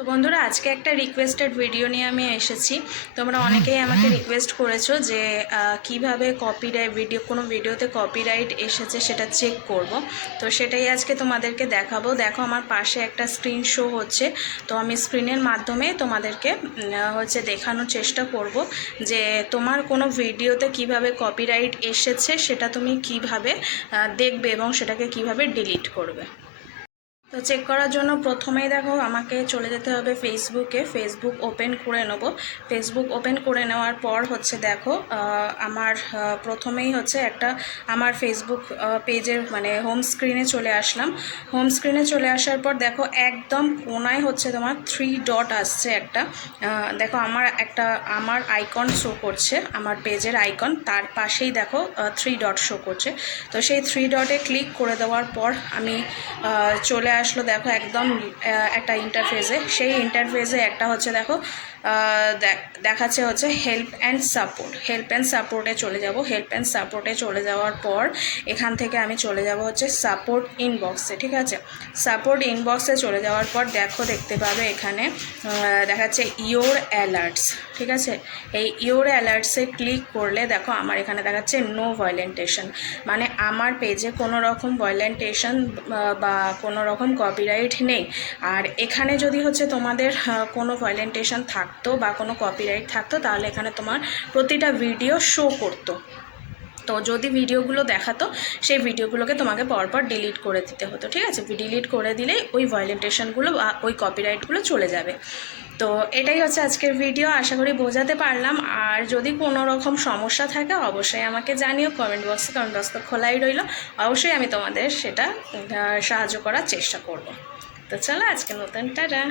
তো বন্ধুরা, আজকে একটা রিকোয়েস্টেড ভিডিও নিয়ে আমি এসেছি। তোমরা অনেকেই আমাকে রিকোয়েস্ট করেছ যে কীভাবে কপিরাইট ভিডিও কোনো ভিডিওতে কপিরাইট এসেছে সেটা চেক করব। তো সেটাই আজকে তোমাদেরকে দেখাবো। দেখো, আমার পাশে একটা স্ক্রিন শো হচ্ছে। তো আমি স্ক্রিনের মাধ্যমে তোমাদেরকে হচ্ছে দেখানোর চেষ্টা করব যে, তোমার কোনো ভিডিওতে কীভাবে কপিরাইট এসেছে সেটা তুমি কীভাবে দেখবে এবং সেটাকে কীভাবে ডিলিট করবে। তো চেক করার জন্য প্রথমেই দেখো আমাকে চলে যেতে হবে ফেসবুকে ফেসবুক ওপেন করে নেব। ফেসবুক ওপেন করে নেওয়ার পর হচ্ছে দেখো আমার প্রথমেই হচ্ছে একটা আমার ফেসবুক পেজের মানে হোম স্ক্রিনে চলে আসলাম। হোম স্ক্রিনে চলে আসার পর দেখো একদম কোনায় হচ্ছে তোমার থ্রি ডট আসছে একটা। দেখো আমার একটা, আমার আইকন শো করছে, আমার পেজের আইকন তার পাশেই দেখো থ্রি ডট শো করছে। তো সেই থ্রি ডটে ক্লিক করে দেওয়ার পর আমি চলে আসলো দেখো একদম একটা ইন্টারফেসে সেই ইন্টারফেসে একটা হচ্ছে দেখো দেখাচ্ছে হচ্ছে help and support help and সাপোর্টে চলে যাব। হেল্প অ্যান্ড সাপোর্টে চলে যাওয়ার পর এখান থেকে আমি চলে যাব হচ্ছে সাপোর্ট ইনবক্সে ঠিক আছে? সাপোর্ট ইনবক্সে চলে যাওয়ার পর দেখো, দেখতে পাবে এখানে দেখাচ্ছে ইওর অ্যালার্টস ঠিক আছে? এই ইওর অ্যালার্টসে ক্লিক করলে দেখো আমার এখানে দেখাচ্ছে নো ভয়েলেন্টেশন মানে আমার পেজে কোনো রকম ভয়েলেন্টেশন বা কোনো রকম কপিরাইট নেই। আর এখানে যদি হচ্ছে তোমাদের কোনো ভয়েলেন্টেশন থাকতো বা কোনো কপিরাইট থাকতো, তাহলে এখানে তোমার প্রতিটা ভিডিও শো করতো। তো যদি ভিডিওগুলো দেখাতো, সেই ভিডিওগুলোকে তোমাকে পরপর ডিলিট করে দিতে হতো, ঠিক আছে? ডিলিট করে দিলেই ওই ভয়েলেন্টেশনগুলো বা ওই কপিরাইটগুলো চলে যাবে। তো এটাই হচ্ছে আজকের ভিডিও আশা করি বোঝাতে পারলাম। আর যদি কোনো রকম সমস্যা থাকে, অবশ্যই আমাকে জানিও কমেন্ট বক্সে কমেন্ট বক্স তো খোলাই রইল। অবশ্যই আমি তোমাদের সেটা সাহায্য করার চেষ্টা করব। তো চলো আজকে নতুন, টাটা!